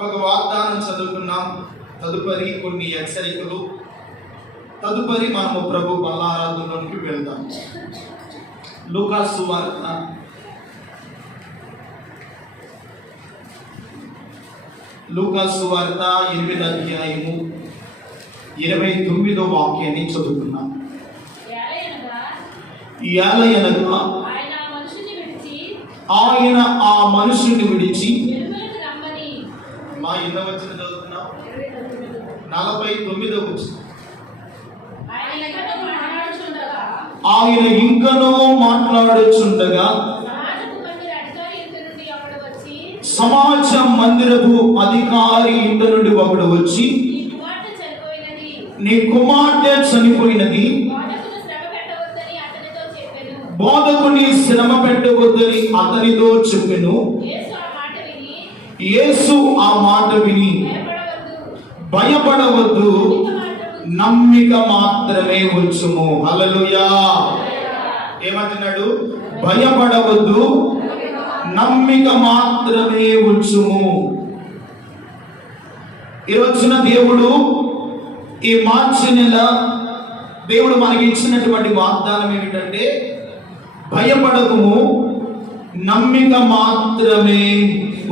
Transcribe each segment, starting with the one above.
ఒక వాగ్దానం చదువుకున్నాం. తదుపరి కొన్ని హెచ్చరికలు. తదుపరి మనము ప్రభు బలారాధనలోనికి వెళ్దాం. లూకా సువార్త 8వ అధ్యాయము 29వ వాక్యాన్ని చదువుకున్నాం. ఏలయనగా ఆయన ఆ మనుషుని విడిచి మా ఎన్నో వచ్చిన చదువుతున్నాం 49వ వచ్చిన ఆయన ఇంకనో మాట్లాడుచుండగా సమాజ మందిరపు అధికారి ఇంటి నుండి ఒకడు వచ్చి, నీ కుమార్తె చనిపోయినది, బోధకుని శ్రమ పెట్టవద్దని అతనితో చెప్పెను. యేసు ఆ మాట విని, భయపడవద్దు, నమ్మిక మాత్రమే ఉంచుము. హల్లెలూయా. ఏమంటున్నాడు? భయపడవద్దు, నమ్మిక మాత్రమే ఉంచుము. ఈరోజున దేవుడు ఈ మార్చి నెల దేవుడు మనకి ఇచ్చినటువంటి వాగ్దానం ఏమిటంటే, భయపడకుము, నమ్మిక మాత్రమే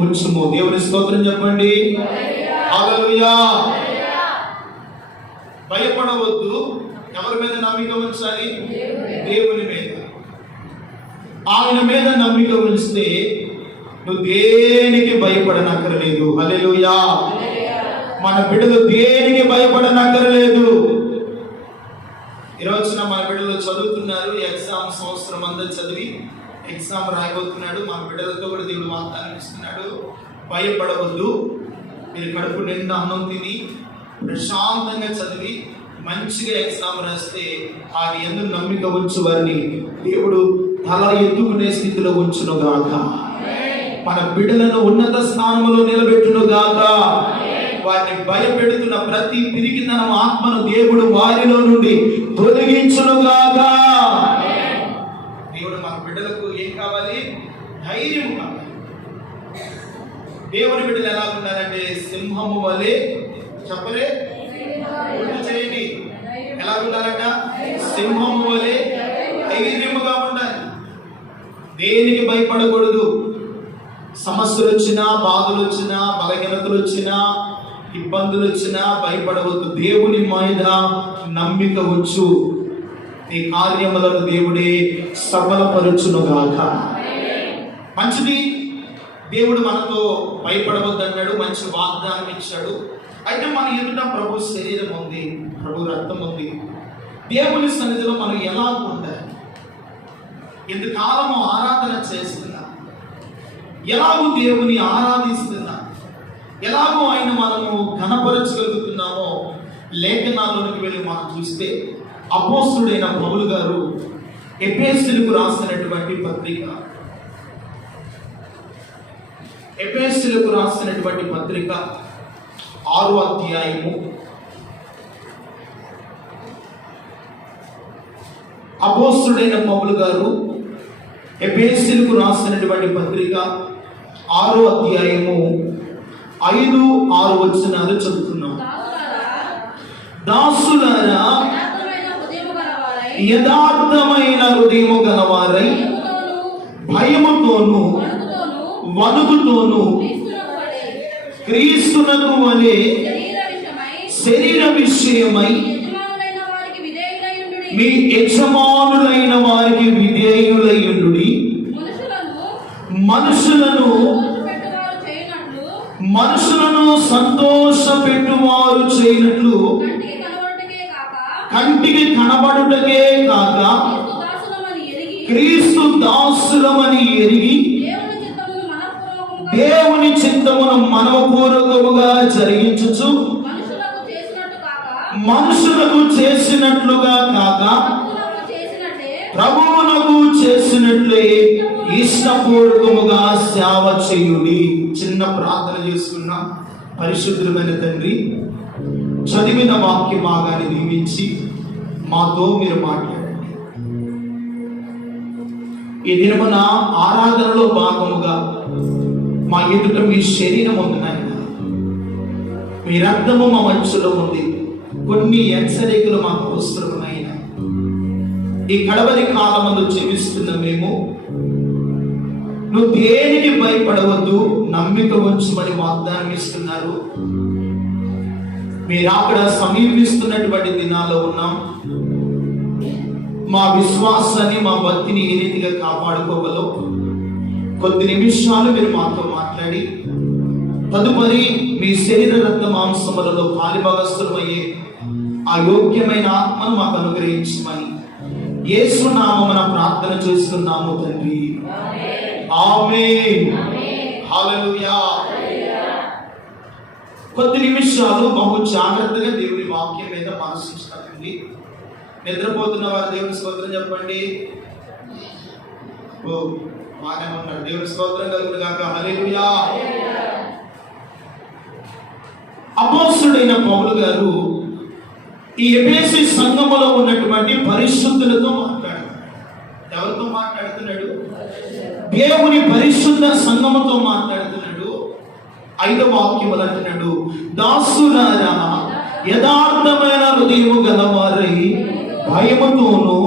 ఉంచుము. దేవుని స్తోత్రం చెప్పండి. హల్లెలూయా. భయపడవద్దు. ఎవరి మీద నమ్మిక ఉంచాలి? దేవుని మీద. ఆయన మీద నమ్మిక ఉంచితే నువ్వు దేనికి భయపడనక్కర్లేదు. హల్లెలూయా. మన బిడ్డలు దేనికి భయపడనక్కర్లేదు. ఈరోజున మన బిడ్డలు చదువుతున్నారు. ఎగ్జామ్ సంవత్సరం అంతా చదివి ఎగ్జామ్ రాయబోతున్నాడు. మన బిడ్డలతో కూడా దేవుడు వాగ్దానం ఇస్తున్నాడు. భయపడవద్దు. మీరు కడుపు నిండా అన్నం తిని ప్రశాంతంగా చదివి మంచిగా ఎగ్జామ్ రాస్తే ఆయన యందు నమ్మిక ఉంచు వారిని దేవుడు తల ఎత్తుకునే స్థితిలో ఉంచును గాక. మన బిడ్డలను ఉన్నత స్థానంలో నిలబెట్టును గాక. వారిని భయపెడుతున్న ప్రతి పిరికితనం ఆత్మను దేవుడు వారిలో నుండి తొలగించును గాక. దేవుడు మన బిడ్డలకు ఏం కావాలి? ధైర్యం కావాలి. దేవుని బిడ్డలు ఎలా ఉండాలంటే సింహము వలె, చెప్పలే చేయండి, ఎలా ఉండాలంట? సింహము వలె ధైర్యముగా ఉండాలి. దేనికి భయపడకూడదు. సమస్యలు వచ్చినా, బాధలు వచ్చినా, బలహీనతలు వచ్చినా, ఇబ్బందులు వచ్చినా భయపడవద్దు. దేవుని మీద నమ్మిక ఉంచు. నీ కార్యములను దేవుడే సఫలపరచును గాక. మంచిది. దేవుడు మనతో భయపడవద్దు అన్నాడు. మంచి వాగ్దానం ఇచ్చాడు. అయితే మన ఎదుట ప్రభు శరీరం ఉంది, ప్రభు రక్తం ఉంది. దేవుని సన్నిధిలో మనం ఎలా ఉండాలి? ఇంతకాలము ఆరాధన చేస్తున్నా, ఎలాగో దేవుని ఆరాధిస్తున్నా, ఎలాగో ఆయన మనము ఘనపరచగలుగుతున్నామో లేఖనాల్లోనికి వెళ్ళి మనం చూస్తే అపోస్తుడైన పౌలు గారు ఎఫెసీయులకు రాసినటువంటి పత్రిక, ఎఫెసీయులకు రాసినటువంటి పత్రిక 6వ అధ్యాయము అపోస్తుడైన పౌలు గారు ఎఫెసీయులకు రాసినటువంటి పత్రిక 6వ అధ్యాయము 5-6 వచనాలు చదువుతున్నాం. దాసులారా, యథార్థమైన హృదయము గలవారై భయముతోను వణుకుతోను క్రీస్తునకు వలె శరీర విషయమై మీ యజమానులైన వారికి విధేయులైయుండుడి. మనుషులను సంతోషపెట్టువారు చేయనట్లు కంటికి కనబడుటకే కాక క్రీస్తు దాసులమని ఎరిగి దేవుని చిత్తమును మనఃపూర్వకముగా జరిగించుచు మనుషులకు చేసినట్లుగా కాక ప్రభువునకు చేసినట్లే ఇష్టపూర్వకముగా సేవ చేయుడి. చిన్న ప్రార్థన చేసుకున్నాం. పరిశుద్ధమైన తండ్రి, చదివిన వాక్య భాగాన్ని దీవించి మాతో మీరు మాట్లాడండి. ఈ దినమున ఆరాధనలో భాగముగా మా ఎదుట మీ శరీరం ఉంది నాయన. మీ రక్తము మా మధ్యలో ఉంది. కొన్ని హెచ్చరికలు మాకు అవసరమైన ఈ కడవరి కాలమందు జీవిస్తున్న మేము నువ్వు దేనికి భయపడవద్దు, నమ్మిక ఉంచమని వాగ్దానం ఇస్తున్నారు. మీరు అక్కడ సమీపిస్తున్నటువంటి దినాల్లో ఉన్నాం. మా విశ్వాసాన్ని, మా భక్తిని ఏ రీతిగా కాపాడుకోవాలో కొద్ది నిమిషాలు మీరు మాతో మాట్లాడి తదుపరి మీ శరీర రక్త మాంసములలో పాలిభాగస్తులమయ్యే ఆ యోగ్యమైన ఆత్మను మాకు అనుగ్రహించమని యేసు నామమున ప్రార్థన చేస్తున్నాము తండ్రి. ఆమేన్. హల్లెలూయా. కొద్ది నిమిషాలు బహు జాగ్రత్తగా దేవుని వాక్యం మీద మనసుంచుతామండి. నిద్రపోతున్న వారు దేవుని స్తోత్రం చెప్పండి. ఓ బాగానే ఉన్నారు. దేవుని స్తోత్రం కలుగును గాక. హల్లెలూయా. అపోస్తలుడైన పౌలు గారు ఈ ఎఫెసీ సంఘములో ఉన్నటువంటి పరిశుద్ధులతో మాట్లాడారు. ఎవరితో మాట్లాడుతున్నాడు? దేవుని పరిశుద్ధ సంఘముతో మాట్లాడుతున్నాడు. 5వ వాక్యములు అంటున్నాడు, దాసులారా యథార్థమైన హృదయము గలవారై భయముతోను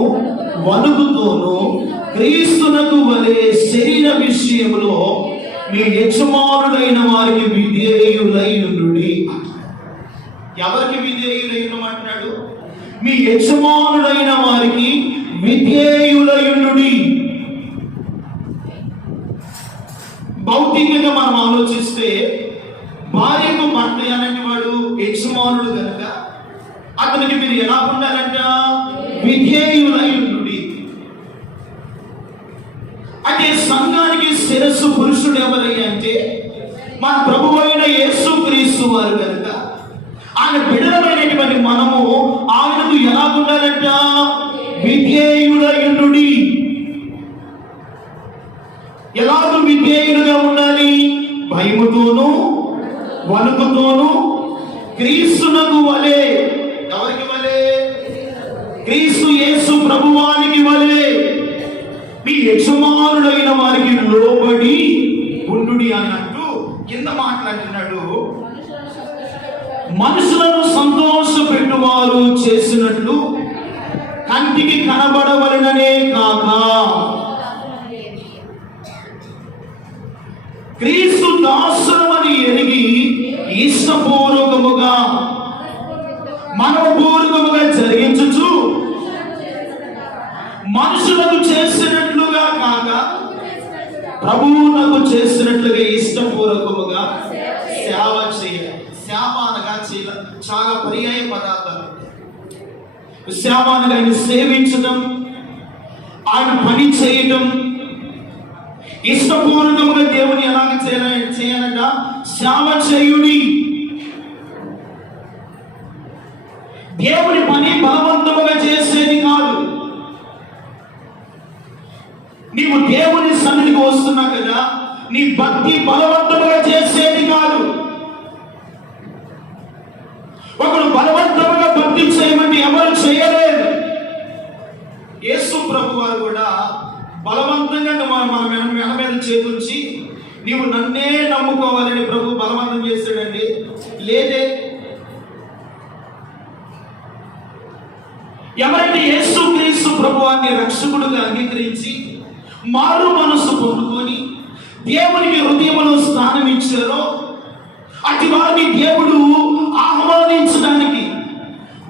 వణుకుతోను క్రీస్తునకు వలె శరీర విషయములో మీ యజమానులైన వారికి విధేయులైనుండుడి. ఎవరికి విధేయులైనమంటున్నాడు? మీ యజమానులైన వారికి విధేయులైనుండుడి. భౌతికంగా మనం ఆలోచిస్తే భార్యకు భర్త అనేటి వాడు యజమానుడు కనుక అతనికి మీరు ఎలా ఉండాలంట? విధేయులైనుండుడి. అంటే సంఘానికి శిరస్సు పురుషుడు ఎవరయ్యా అంటే మన ప్రభువైన యేసుక్రీస్తు వారు కనుక ఆయన బిడ్డలమైనటువంటి మనము ఆయనకు ఎలా ఉండాలంట? విధేయులైనుండుడి. ఎలాగూ విధేయులుగా ఉండాలి? భయముతోను వణుకుతోను క్రీస్తునకు వలె. ఎవరికి వలె? క్రీస్తు యేసు ప్రభువానికి వలె మీ యజమానులైన వారికి లోబడి ఉండుడి అన్నట్టు కింద మాట్లాడుతున్నాడు. మనుషులను సంతోషపెట్టువారు చేసినట్లు కంటికి కనబడవలననే కాక క్రీస్తు దాసులమని ఎరిగి ఇష్టపూర్వకముగా మనపూర్వకముగా జరిగించుచు మనుషులకు చేసినట్లుగా కాక ప్రభువునకు చేసినట్లుగా ఇష్టపూర్వకముగా సేవ చేయాలి. సేవ అనగా చాలా పర్యాయ పదార్థాలు. సేవ అనగా ఆయన సేవించడం, ఆయన పని చేయడం, ఇష్టపూర్వకముగా దేవుని ఎలాగ చేయాలంట? సేవ చేయుడి. దేవుని పని బలవంతముగా చేసేది కాదు. నీవు దేవుని సన్నిధికి వస్తున్నావు కదా, నీ భక్తి బలవంతముగా చేసేది కాదు. ఒకడు బలవంతముగా భక్తి చేయమంటే ఎవరు చేయలేరు. యేసు ప్రభు వారు కూడా బలవంతంగా మన మెడ మీద చేతుంచి నీవు నన్నే నమ్ముకోవాలని ప్రభు బలవంతం చేశాడండి? లేదే. ఎవరైతే యేసుక్రీస్తు ప్రభువాన్ని రక్షకుడుగా అంగీకరించి మారు మనసు పొందుకొని దేవునికి హృదయంలో స్థానం ఇచ్చారో అటు వారిని దేవుడు ఆహ్వానించడానికి,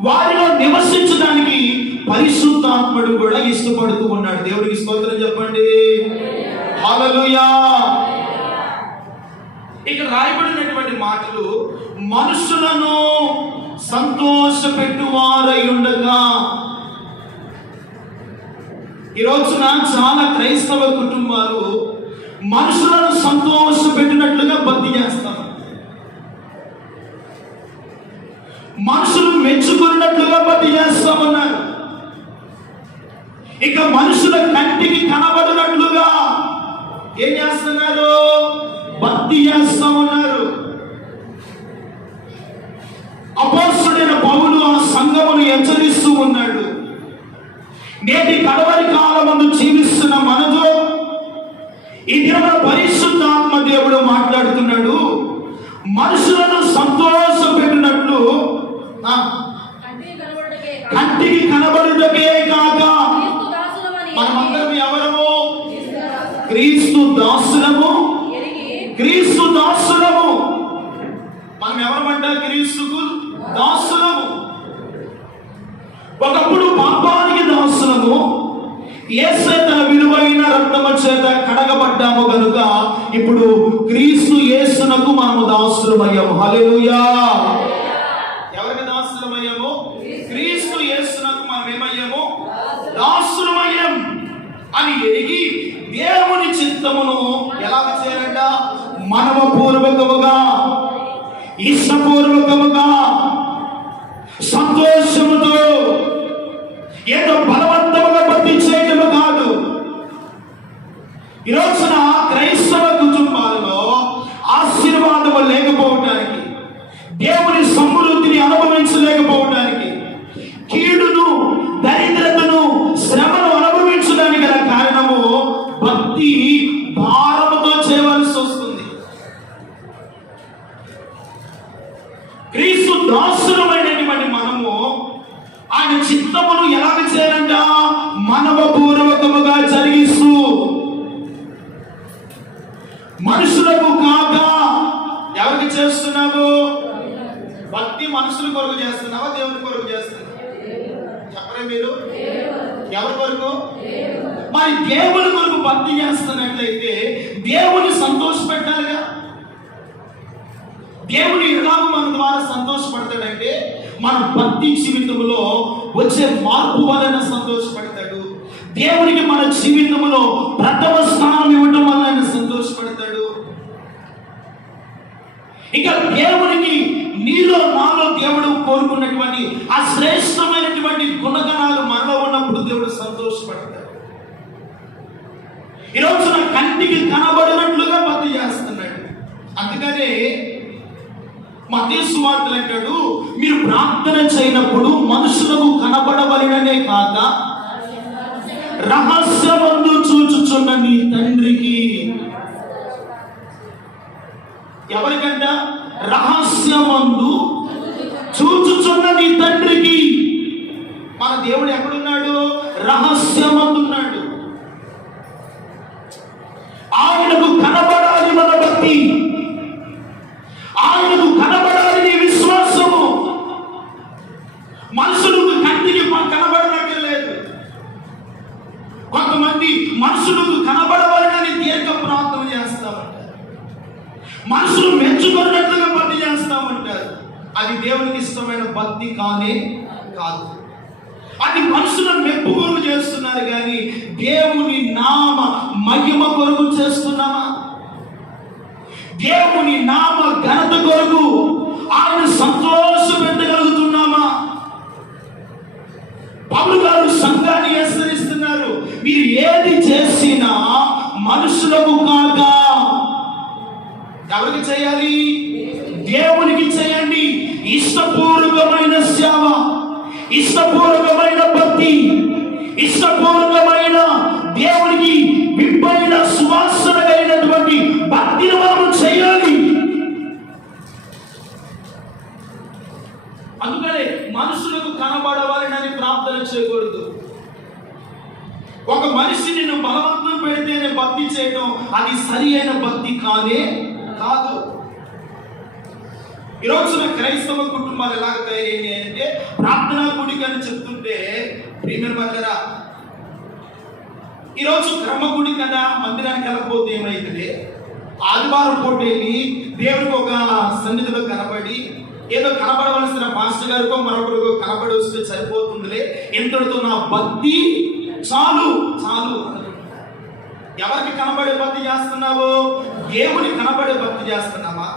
వారిలో నివసించడానికి పరిశుద్ధాత్ముడు కూడా ఇష్టపడుతూ ఉన్నాడు. దేవుడికి స్తోత్రం చెప్పండి. హల్లెలూయా. ఇక్కడ రాయబడినటువంటి మాటలు మనుషులను సంతోషపెట్టువారై ఉండగా. ఈ రోజున చాలా క్రైస్తవ కుటుంబాలు మనుషులను సంతోషపెట్టినట్లుగా భక్తి చేస్తారు. మనుషులు మెచ్చుకున్నట్లుగా భక్తి చేస్తామన్నారు. ఇక మనుషుల కంటికి కనబడినట్లుగా ఏం చేస్తున్నారు? భక్తి చేస్తా ఉన్నారు. అపోస్తలుడైన పౌలు ఆ సంఘమును హెచ్చరిస్తూ ఉన్నాడు. నేటి కడవరి కాలమందు జీవిస్తున్న మనతో ఈ దినమున పరిశుద్ధాత్మ దేవుడు మాట్లాడుతున్నాడు. మనుషులను సంతోషపెట్టు కంటికి కనబడుటకే కాక మనమందరం ఎవరము? క్రీస్తు దాసులము. క్రీస్తు దాసులము. మనం ఎవరమంట? క్రీస్తుకు దాసులము. ఒకప్పుడు పాపానికి దాసులము, యేసు తన విలువైన రక్తము చేత కడగబడ్డాము కనుక ఇప్పుడు క్రీస్తు యేసునకు మనము దాసులమయ్యాము. హల్లెలూయా. ఎవరికి దాసులమయ్యాము? క్రీస్తు యేసునకు మనం ఏమయ్యాము? దాసులమయ్యాం అని ఎరిగి దేవుని చిత్తమును ఎలాగ చేయాలంట? మనవపూర్వకముగా, ఇష్టపూర్వకముగా, సంతోషముతో, ఏదో బలవంతముగా భక్తి చేయటము కాదు. ఈ రోజున క్రైస్తవ కుటుంబాలలో ఆశీర్వాదము లేకపోవడానికి, దేవుని సమృద్ధిని అనుభవించలేకపోవడానికి, కీడును, దరిద్రతను, శ్రమను అనుభవించడానికి గల కారణము భక్తి భారముతో చేయవలసి వస్తుంది. క్రీస్తు దాసులమైనటువంటి మనము ఆయన చిత్తమును ఎలాగ చేయాలంట? మనవపూర్వకముగా జరిగిస్తూ, మనుషులకు కాక. ఎవరికి చేస్తున్నావు భక్తి? మనుషుల కొరకు చేస్తున్నావా, దేవుని కొరకు చేస్తున్నావా? చెప్పరే మీరు? ఎవరి కొరకు? మరి దేవుని కొరకు భక్తి చేస్తున్నట్లయితే దేవుని సంతోష పెట్టాలిగా. దేవుడు ఎలాగో మన ద్వారా సంతోషపడతాడంటే మన భక్తి జీవితంలో వచ్చే మార్పు వలన సంతోషపడతాడు. దేవునికి మన జీవితంలో ప్రథమ స్థానం ఇవ్వడం వల్ల ఆయన సంతోషపడతాడు. ఇక దేవునికి నీలో నాలో దేవుడు కోరుకున్నటువంటి ఆ శ్రేష్టమైనటువంటి గుణగణాలు మనలో ఉన్నప్పుడు దేవుడు సంతోషపడతాడు. ఈరోజు నా కంటికి కనబడినట్లుగా భక్తి చేస్తున్నాడు. అందుకనే మత్తయి సువార్తలో అంటాడు, మీరు ప్రార్థన చేయనప్పుడు మనుషులకు కనబడవలెననే కాక రహస్యమందు చూచుచున్న నీ తండ్రికి. ఎవరికంట? రహస్యమందు చూచుచున్న నీ తండ్రికి. మన దేవుడు ఎక్కడున్నాడు? రహస్యమందున్నాడు. ఆయనకు కనబడాలి మన భక్తి, ఆయనకు కనబడాలి నీ విశ్వాసము. మనుషులకు కంటికి కనబడనక్కర్లేదు. కొంతమంది మనుషులకు కనబడవాలని దీర్ఘ ప్రార్థన చేస్తామంటారు, మనుషులు మెచ్చుకున్నట్లుగా భక్తి చేస్తామంటారు. అది దేవునికి ఇష్టమైన భక్తి కానే కాదు. అది మనుషుల మెప్పు కొరకు చేస్తున్నారు కానీ దేవుని నామ మహిమ కొరకు చేస్తున్నామా? దేవుని నామ ఘనత కొరకు ఆయన సంతోష పెట్టగలుగుతున్నామా? పౌలు గారు సంఘాన్ని హెచ్చరిస్తున్నారు, మీరు ఏది చేసినా మనుషులకు కాక ఎవరికి చేయాలి? దేవునికి చేయండి. ఇష్టపూర్వకమైన సేవ, ఇష్టపూర్వకమైన భక్తి, ఇష్టపూర్వకమైన దేవునికి విప్పైన సువాసన కలిగినటువంటి భక్తిని మనం చేయాలి. అందుకనే మనుషులకు కనబడవాలని ప్రార్థన చేయకూడదు. ఒక మనిషి నిన్ను బలవంతం పెడితేనే భక్తి చేయడం అది సరి అయిన భక్తి కానే కాదు. ఈరోజున క్రైస్తవ కుటుంబాలు ఎలాగ తయారయ్యాయి అంటే ప్రార్థనా గుడికి అని చెప్తుంటే ప్రియమైన వాళ్ళరా, ఈరోజు క్రమ గుడి కదా, మందిరానికి వెళ్ళకపోతే ఏమైతుంది? ఆదివారం పూట వెళ్ళి దేవుడికి ఒక సన్నిధిలో కనబడి ఏదో కనబడవలసిన మాస్టర్ గారికో మరొకరికో కనబడి వస్తే సరిపోతుందిలే, ఇంతటితో నా భక్తి చాలు చాలు. ఎవరికి కనబడే భక్తి చేస్తున్నావు? దేవుని కనబడే భక్తి చేస్తున్నామా?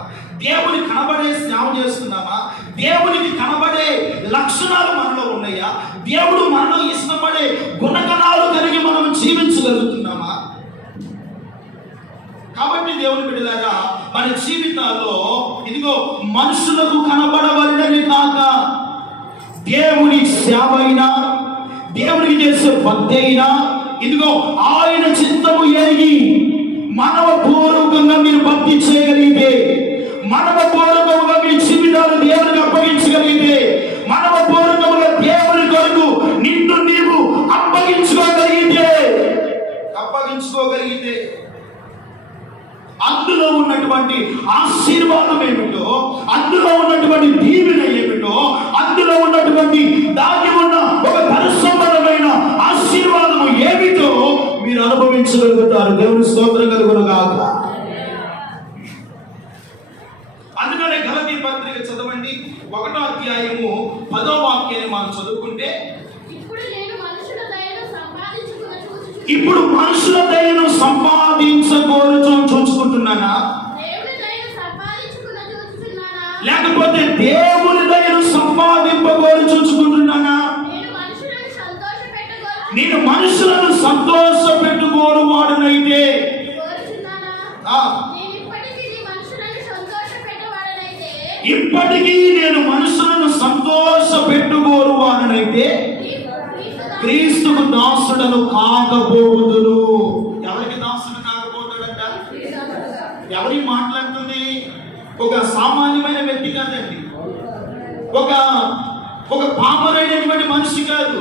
దేవుని కనబడే సేవ చేస్తున్నామా? దేవునికి కనబడే లక్షణాలు మనలో ఉన్నాయా? దేవుడు మనలో ఇష్టపడే గుణగణాలు కలిగి మనం జీవించగలుగుతున్నామా? కాబట్టి దేవుని బిడ్డలారా, మన జీవితాల్లో ఇదిగో మనుషులకు కనబడవలనని కాక దేవుని సేవ అయినా, దేవునికి చేసే భక్తి అయినా, ఇదిగో ఆయన చిత్తము ఎరిగి మనవపూర్వకంగా మీరు భక్తి చేయగలిగితే, మనవపూర్వకంగా మీ జీవితాలు దేవునికి అప్పగించగలిగితే, ఉన్నటువంటి ఆశీర్వాదం ఏమిటో, అందులో ఉన్నటువంటి దీవెన ఏమిటో, అందులో ఉన్నటువంటి దాగి ఉన్న ఒక పరిశుభ్రమైన ఆశీర్వాదము ఏమిటో మీరు అనుభవించగలుగుతారు. దేవుని స్తోత్రం కలుగును గాక. అందుకనే గలతీ పత్రిక చదవండి, 1వ అధ్యాయము 10వ వాక్యాన్ని మనం చదువుకుంటే, ఇప్పుడు మనుషుల దయను సంపాదించకోరుచు చూసుకుంటున్నానా, లేకపోతే దేవుని దయను సంపాదింపకోరు చూసుకుంటున్నానా? నేను మనుషులను సంతోష పెట్టుకోరు వాడునైతే, ఇప్పటికీ నేను మనుషులను సంతోష పెట్టుకోరు వాడునైతే క్రీస్తుకు దాసుడను కాకపోదును. ఎవరికి దాసుడు కాకపోతాడంట? ఎవరి మాట్లాడుతుంది? ఒక సామాన్యమైన వ్యక్తి కాదండి, ఒక పామరైనటువంటి మనిషి కాదు.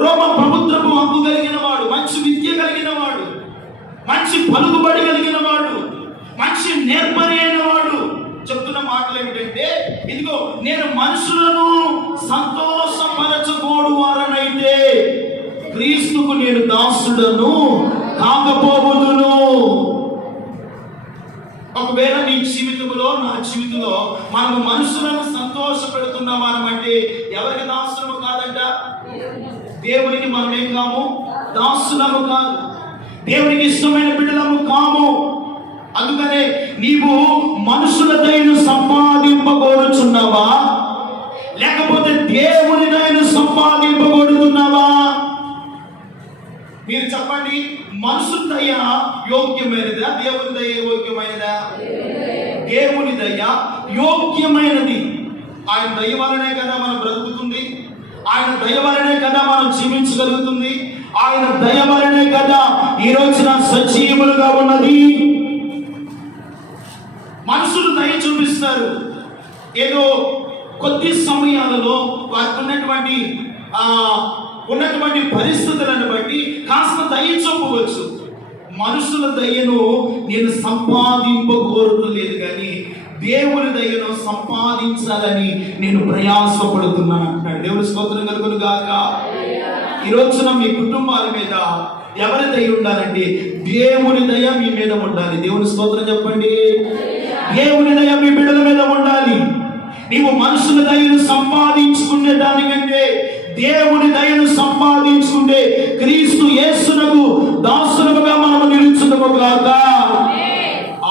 రోమ ప్రభుత్వపు హక్కు కలిగిన వాడు, మంచి విద్య కలిగిన వాడు, మంచి పలుకుబడి కలిగిన వాడు, మంచి నేర్పరి అయిన వాడు చెప్తున్న మాటలు ఏమిటంటే, ఇదిగో నేను మనుషులను సంతోషపరచకూడు వారనైతే క్రీస్తుకు నేను దాసుడను కాకపోదును. ఒకవేళ నీ జీవితంలో, నా జీవితంలో మనము మనుషులను సంతోష పెడుతున్న వారమంటే ఎవరికి దాసులము కాదంట? దేవునికి మనం ఏం కాము? దాసులము కాదు. దేవునికి ఇష్టమైన బిడ్డలము కాము. అందుకనే నీవు మనుషుల దయను సంపాదింపగోరుచున్నావా, లేకపోతే దేవుని దయను సంపాదింపగోరుతున్నావా? మీరు చెప్పండి, మనుషుల దయ యోగ్యమైనదా, దేవుని దయ యోగ్యమైనదా? దేవుని దయ యోగ్యమైనది. ఆయన దయ వలనే కదా మనం బ్రతుకుతుంది, ఆయన దయ వలనే కదా మనం జీవించగలుగుతుంది, ఆయన దయ వలనే కదా ఈ రోజున సజీవులుగా ఉన్నది. మనుషులు దయ చూపిస్తారు, ఏదో కొద్ది సమయాలలో వారికి ఉన్నటువంటి పరిస్థితులను బట్టి కాస్త దయ చూపవచ్చు. మనుషుల దయను నేను సంపాదింపకోరలేదు, కానీ దేవుని దయను సంపాదించాలని నేను ప్రయాసపడుతున్నాను అంటున్నాడు. దేవుని స్తోత్రం కలుగును గాక. ఈ రోజున మీ కుటుంబాల మీద ఎవరి దయ ఉండాలంటే దేవుని దయ మీ మీద ఉండాలి. దేవుని స్తోత్రం చెప్పండి. దేవుని దయ మీ బిడ్డల మీద ఉండాలి. నీవు మనుషుల దయను సంపాదించుకునే దానికంటే దేవుని దయను సంపాదించుకుంటే క్రీస్తు యేసునకు దాసులుగా మనము నిలుచుదము గాక.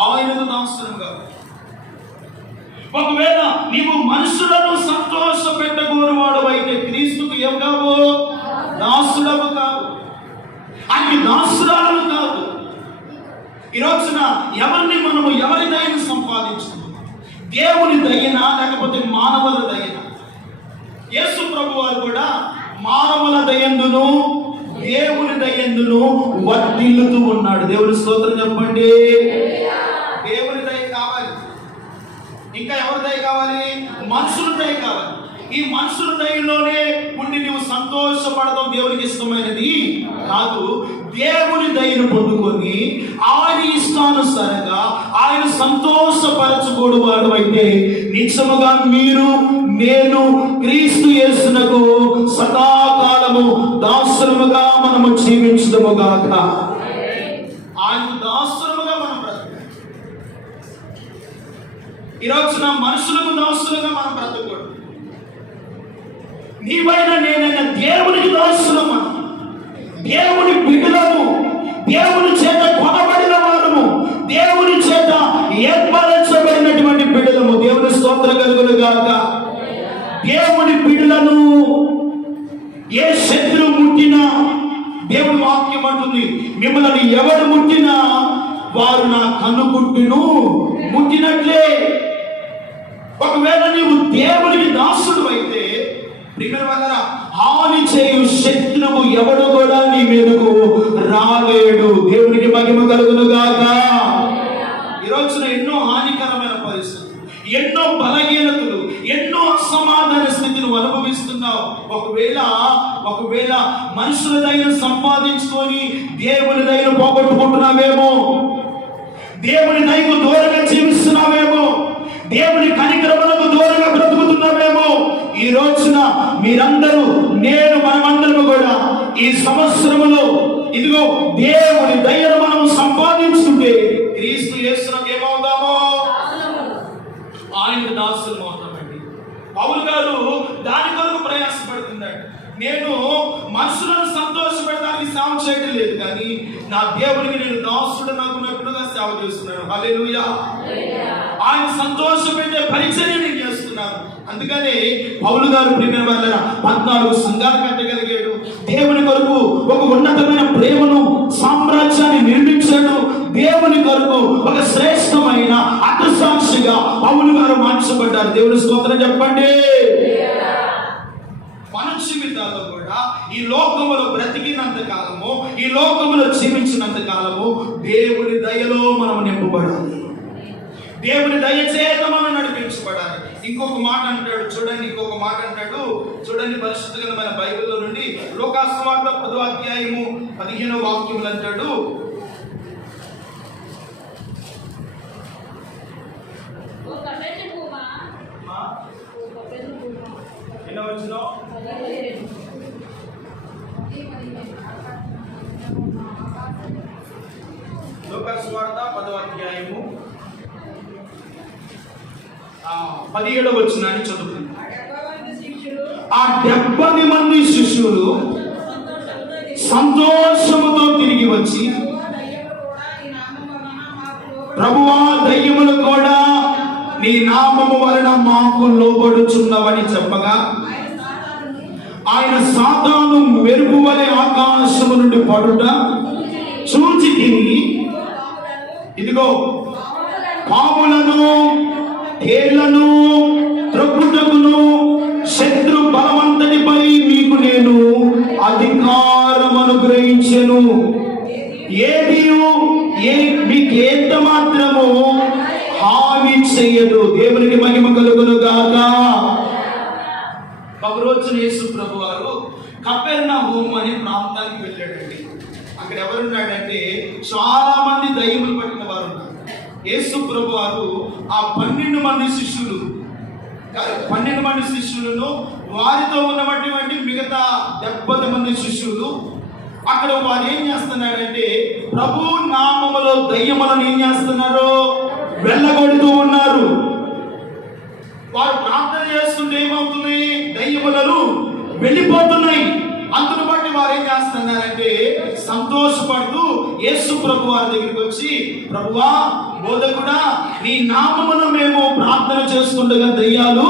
ఆయనకు దాసులుగా. ఒకవేళ నీవు మనుషులను సంతోష పెట్టగోరువాడు అయితే క్రీస్తుకు ఏం కావు? దాసుడము కాదు, ఆయనకి దాసురాలు కాదు. ఈ రోజున ఎవరి దయను సంపాదించుకుంటాం? దేవుని దయనా, లేకపోతే మానవుల దయనా? యేసు ప్రభు వారు కూడా మానవుల దయందును దేవుని దయందును వర్ధిల్లుతూ ఉన్నాడు. దేవుని స్తోత్రం చెప్పండి. దేవుని దయ కావాలి, ఇంకా ఎవరి దయ కావాలి? మనుషుల దయ కావాలి. ఈ మనుషుల దయలోనే ఉండి నువ్వు సంతోషపడతాం దేవునికి ఇష్టమైనది కాదు. దేవుని దయను పొందుకొని ఆయన ఇష్టానుసారంగా ఆయన సంతోషపరచుకోడు వాడు అయితే నిజముగా మీరు, నేను క్రీస్తు యేసునకు సదాకాలము దాసులముగా మనము జీవించుదము గాక. ఆయన దాసులముగా మనం బ్రతకాలి. ఈ రోజున మనుషులకు దాసులుగా మనం బ్రతకూడదు. నీవైనా నేనైనా దేవునికి దాసులము, దేవుని బిడ్డలము, దేవుని చేత కొనబడిన వారము, దేవుని చేత ఏర్పరచబడినటువంటి బిడ్డలము. దేవుని స్తోత్రం కలుగును గాక. దేవుని బిడ్డలను ఏ శత్రువు ముట్టినా దేవుని వాక్యం అంటుంది, మిమ్మల్ని ఎవరు ముట్టినా వారు నా కనుగుడ్డును ముట్టినట్లే. ఒకవేళ నీవు దేవునికి దాసుడు అయితే హాని చేయు శత్రువు ఎవడు కూడా నీ మీదకు రాలేడు. దేవునికి మహిమ కలుగును గాక. ఈ రోజున ఎన్నో హానికరమైన పరిస్థితులు, ఎన్నో బలహీనతలు, ఎన్నో అసమాధాన స్థితిని అనుభవిస్తున్నావు. ఒకవేళ మనుషుల దయను సంపాదించుకొని దేవుని దయను పోగొట్టుకుంటున్నావేమో. దేవుని దయకు దూరంగా జీవిస్తున్నావేమో, దేవుని కనికరములకు దూరంగా బ్రతుకుతున్నావేమో. ఈ రోజున మీరందరూ, నేను, మనమందరము కూడా ఈ సంవత్సరములో ఇదిగో దేవుని దయను మనం సంపాదించుకుంటే క్రీస్తు యేసునకు ఏమవుతామో, ఆయనకు దాసులు అవుతామండి. పౌలు గారు దాని కొరకు ప్రయాసపడుతున్నాడు. నేను మనుషులను సంతోషపెట్టడానికి సేవ చేయడం లేదు, కానీ నా దేవునికి నేను దాసుడు నాకున్నట్టుగా సేవ చేస్తున్నాను. హల్లెలూయా. ఆయన సంతోషపెట్టే పరిచర్య నేను చేస్తున్నాను. అందుకనే పౌలు గారు ప్రియమైన వాళ్ళ 14 సంఘాలు కట్టగలిగాడు. దేవుని కొరకు ఒక ఉన్నతమైన ప్రేమను, సామ్రాజ్యాన్ని నిర్మించాడు. దేవుని కొరకు ఒక శ్రేష్టమైన అర్థసాక్షిగా పౌలు గారు మార్చబడ్డారు. దేవుని స్తోత్రం చెప్పండి. మన జీవితాల్లో కూడా ఈ లోకములో బ్రతికినంత కాలము, ఈ లోకములో జీవించినంత కాలము దేవుని దయలో మనం నింపబడాలి. దేవుని దయ చేత మనం నడిపించబడాలి. ఇంకొక మాట అంటాడు చూడండి, చూడండి పరిశుద్ధ గ్రంథమైన బైబిల్లో నుండి లూకా సువార్త 10వ అధ్యాయము 15వ వాక్యములు అంటాడు, లూకా సువార్త 10వ అధ్యాయము 17వ వచనాన్ని చదువుతుంది. ఆ 70 మంది శిష్యులు సంతోషముతో తిరిగి వచ్చి, ప్రభువా, దయ్యములు కూడా నీ నామము వలన మాకు లోబడుచున్నవని చెప్పగా, ఆయన సాతాను మెరుపు వలె ఆకాశము నుండి పడుట చూచి తిరిగి, ఇదిగో పాములను, తేళ్లను త్రొక్కుటకును శత్రు బలమంతటిపై మీకు నేను అధికారం అనుగ్రహించెను, మీకు ఎంత మాత్రము హాని చెయ్యదు. దేవునికి మహిమ కలుగును గాక. ఒక రోజున యేసు ప్రభు వారు కపెర్నహూము అనే ప్రాంతానికి వెళ్ళాడండి. అక్కడ ఎవరున్నాడంటే చాలా మంది దయ్యములు పట్టిన వారు ఉన్నారు. యేసు ప్రభు వారు ఆ 12 మంది శిష్యులను, వారితో ఉన్నటువంటి మిగతా 70 మంది శిష్యులు అక్కడ వారు ఏం చేస్తున్నారంటే ప్రభు నామములో దయ్యములను ఏం చేస్తున్నారు, వెళ్ళగొడుతూ ఉన్నారు. వారు ప్రార్థన చేస్తుంటే ఏమవుతుంది, దయ్యములను వెళ్ళిపోతున్నాయి. అందును బట్టి వారు ఏం చేస్తున్నారంటే సంతోషపడుతూ యేసు ప్రభు వారి దగ్గరికి వచ్చి, ప్రభువా, బోధకుడా, నీ నామమున మేము ప్రార్థన చేస్తుండగా దయ్యాలు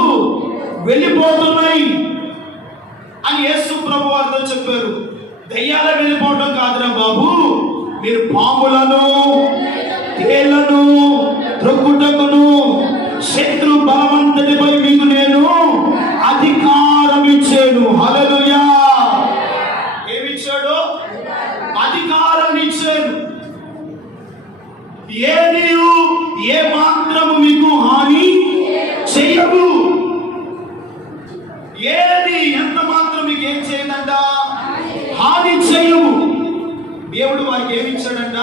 వెళ్ళిపోతున్నాయి అని యేసు ప్రభు వారితో చెప్పారు. దయ్యాలు వెళ్ళిపోవడం కాదురా బాబు, మీరు పాములను, తేళ్లను త్రొక్కుటకును శత్రు బలమంతటిపై మీకు నేను అధికారం ఇచ్చాను. హల్లెలూయా. ఏమిచ్చాడు? అధికారం ఇచ్చాడు. ఏ మాత్రము మీకు హాని చెయ్యవు. ఏది ఎంత మాత్రం మీకు ఏం చేయదంట, హాని చెయ్యవు. దేవుడు వారికి ఏమి ఇచ్చాడంట,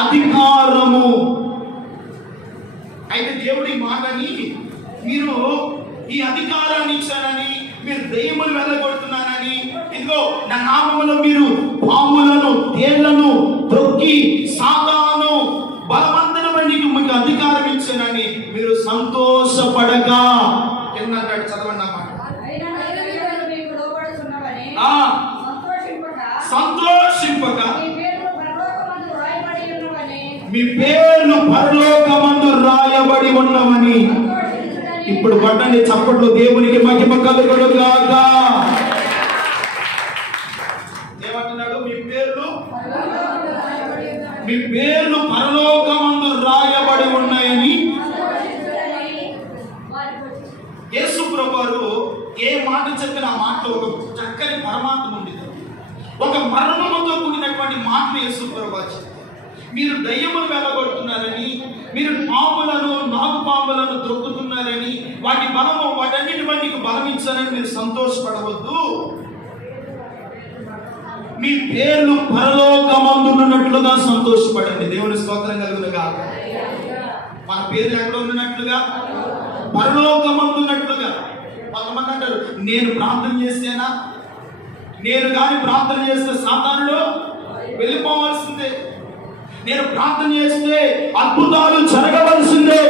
అధికారము. అయితే దేవుడి మాటని మీరు ఈ అధికారాన్ని ఇచ్చానని, మీరు దయ్యములు వెళ్ళగొడుతున్నానని, ఇదిగో నా నామములో మీరు పాములను, తేళ్లను త్రొక్కి సాతాను బలవంతుని మీకు అధికారం ఇచ్చానని మీరు సంతోషపడక ఏంటంటాడు, చదవండి అన్నమాట. సంతోషింపక మీ పేర్లు పరలోకమందు రాయబడి ఉన్నవని. ఇప్పుడు పట్టండి చప్పట్లు, దేవునికి మహిమ కలుగును గాక. ఏమంటున్నాడు? మీ పేర్లు పరలోకమందు రాయబడి ఉన్నాయని. యేసు ప్రభువారు ఏ మాట చెప్పిన ఆ మాటలో ఒక చక్కని పరమాత్మ ఉంది, ఒక మర్మముతో కూడినటువంటి మాటలు యేసు ప్రభువారు. మీరు దయ్యములు వెళ్ళగొడుతున్నారని, మీరు పాములను, నాగుపాములను త్రొక్కుతున్నారని, వాటి బలము, వాటన్నిటి నీకు బలం ఇచ్చారని మీరు సంతోషపడవద్దు. మీ పేర్లు పరలోకమందున్నట్లుగా సంతోషపడండి. దేవుని స్తోత్రం కలుగునుగాక. మన పేర్లు ఎక్కడ ఉన్నట్లుగా? పరలోకమందున్నట్లుగా. కొంతమంది అంటారు, నేను ప్రార్థన చేస్తేనా, నేను కానీ ప్రార్థన చేస్తే సాతానుడు వెళ్ళిపోవాల్సిందే, నేను ప్రార్థన చేస్తే అద్భుతాలు జరగవలసిందే,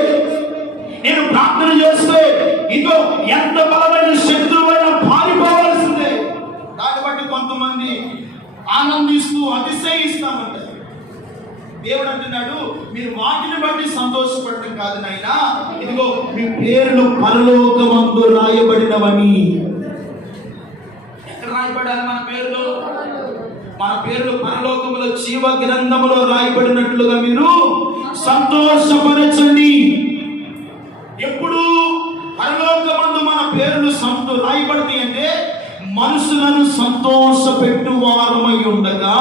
నేను ప్రార్థన చేస్తే ఇదో ఎంత బలమైన శత్రువైనా పారిపోవాల్సిందే. దాన్ని బట్టి కొంతమంది ఆనందిస్తూ అతిశయిస్తామంటారు. దేవుడు అంటున్నాడు, మీరు వాటిని బట్టి సంతోషపడటం కాదు నాయనా, ఇదిగో మీ పేర్లు పరలోకమందు రాయబడినవని. ఎక్కడ రాయబడాలి మన పేర్లు? మన పేర్లు పరలోకములో జీవ గ్రంథములో రాయబడినట్లుగా మీరు సంతోషపరచండి. ఎప్పుడు పరలోకమందు మన పేర్లు రాయబడతాయి అంటే, మనుషులను సంతోషపెట్టు వారమై ఉండగా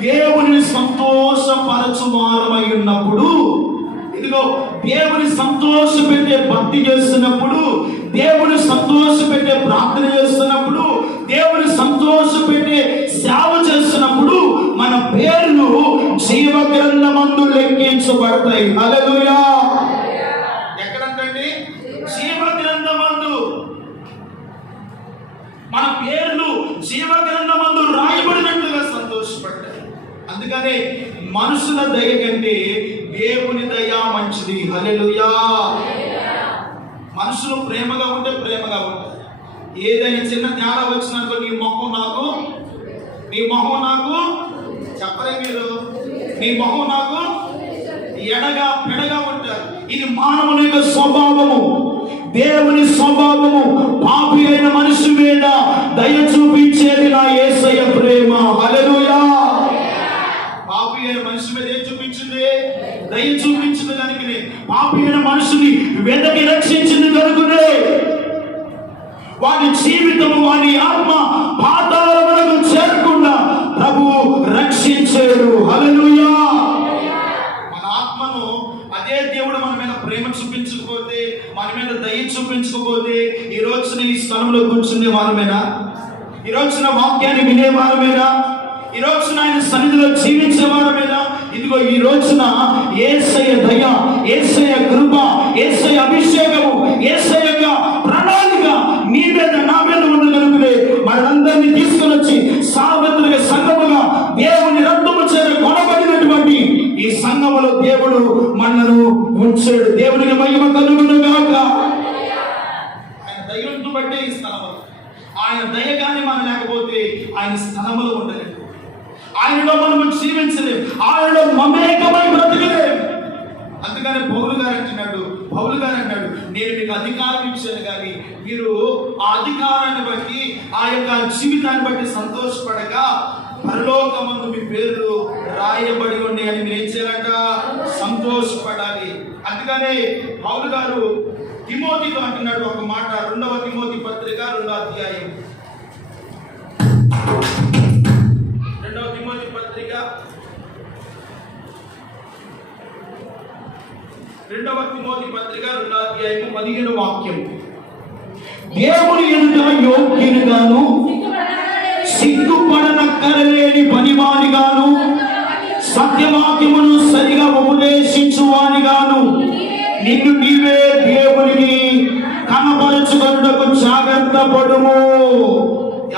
దేవుని సంతోషపరచు వారమై ఉన్నప్పుడు, ఇదిగో దేవుని సంతోషపెట్టే భక్తి చేస్తున్నప్పుడు, దేవుని సంతోషపెట్టే ప్రార్థన చేస్తున్నప్పుడు, దేవుని సంతోషపెట్టే సేవ చేస్తున్నప్పుడు మన పేర్లు జీవ గ్రంథమందు లెక్కించబడతాయి. హల్లెలూయా. ఎక్కడంటండి? జీవ గ్రంథమందు మన పేర్లు జీవ గ్రంథమందు రాయబడినట్లుగా సంతోషపడ్డాయి. అందుకనే మనుషుల దయ కంటే దేవుని దయ మంచిది. హల్లెలూయా. మనుషులు ప్రేమగా ఉంటే ప్రేమగా ఉంటారు. ఏదైనా చిన్న తేడా వచ్చినప్పుడు నీ మొహం నాకు చెప్పలే, మీరు నీ మొహం నాకు ఎడగా పెడగా ఉంటారు. ఇది మానవుని యొక్క స్వభావము. దేవుని స్వభావము పాపి అయిన మనిషి మీద దయ చూపించేది నా యేసయ్య ప్రేమ. హల్లెలూయా. పాపి అయిన మనిషి మీద ఏం చూపించింది? దయ చూపించింది కనుకనే. పాపి అయిన మనిషిని వెదకి రక్షించింది కనుకనే వాడి జీవితము, వాడి ఆత్మ పాతాళమునకు చేరకుండా ప్రభువు రక్షించాడు. హల్లెలూయా. మన ఆత్మను అదే దేవుడు మన మీద ప్రేమ చూపించకపోతే, మన మీద దయ చూపించకపోతే ఈ రోజున ఈ స్థలంలో కూర్చునే వారమేనా? ఈ రోజున వాక్యాన్ని వినే వారమేనా? ఈ రోజున ఆయన సన్నిధిలో జీవించే వారమేనా? ఇదిగో ఈ రోజున యేసయ్య దయ, యేసయ్య కృప, యేసయ్య అభిషేకము, యేసయ్య ప్రణాళిక నీ మీద నా మీద ఉండగలుగునే మనందరినీ తీసుకుని వచ్చి సార్వత్రిక సంఘముగా దేవుని రక్తము చేత కొనబడినటువంటి ఈ సంఘములో దేవుడు మనను ఉంచాడు. దేవునికి మహిమ కలుగును గాక. ఆయన దయను బట్టే ఈ స్థలము. ఆయన దయ కానీ మనం లేకపోతే ఆయన స్థలములో ఉండలేదు. ఆయనలో మనము జీవించలేం, ఆయనలో మమేకమై బ్రతకలేం. అందుకని పౌలు గారు అంటున్నాడు, నేను మీకు అధికారం ఇచ్చాను కానీ మీరు ఆ అధికారాన్ని బట్టి, ఆ యొక్క జీవితాన్ని బట్టి సంతోషపడక పరలోకమందు మీ పేర్లు రాయబడి ఉండే అని మీరు ఏం చేయాలంట? సంతోషపడాలి. అందుకనే పౌలు గారు తిమోతితో అంటున్నాడు ఒక మాట. 2వ తిమోతి పత్రిక 2వ అధ్యాయం. 2వ తిమోతి పత్రిక 2వ తిమోతి పత్రిక 2వ అధ్యాయం 15వ వాక్యం. దేవుని ఎదుట యోగ్యునిగాను, సిగ్గుపడనక్కరలేని పనివానిగాను, సత్యవాక్యమును సరిగా ఉపదేశించువానిగాను నిన్ను నీవే దేవునికి కనపరచుకొనుటకు జాగ్రత్త పడుము.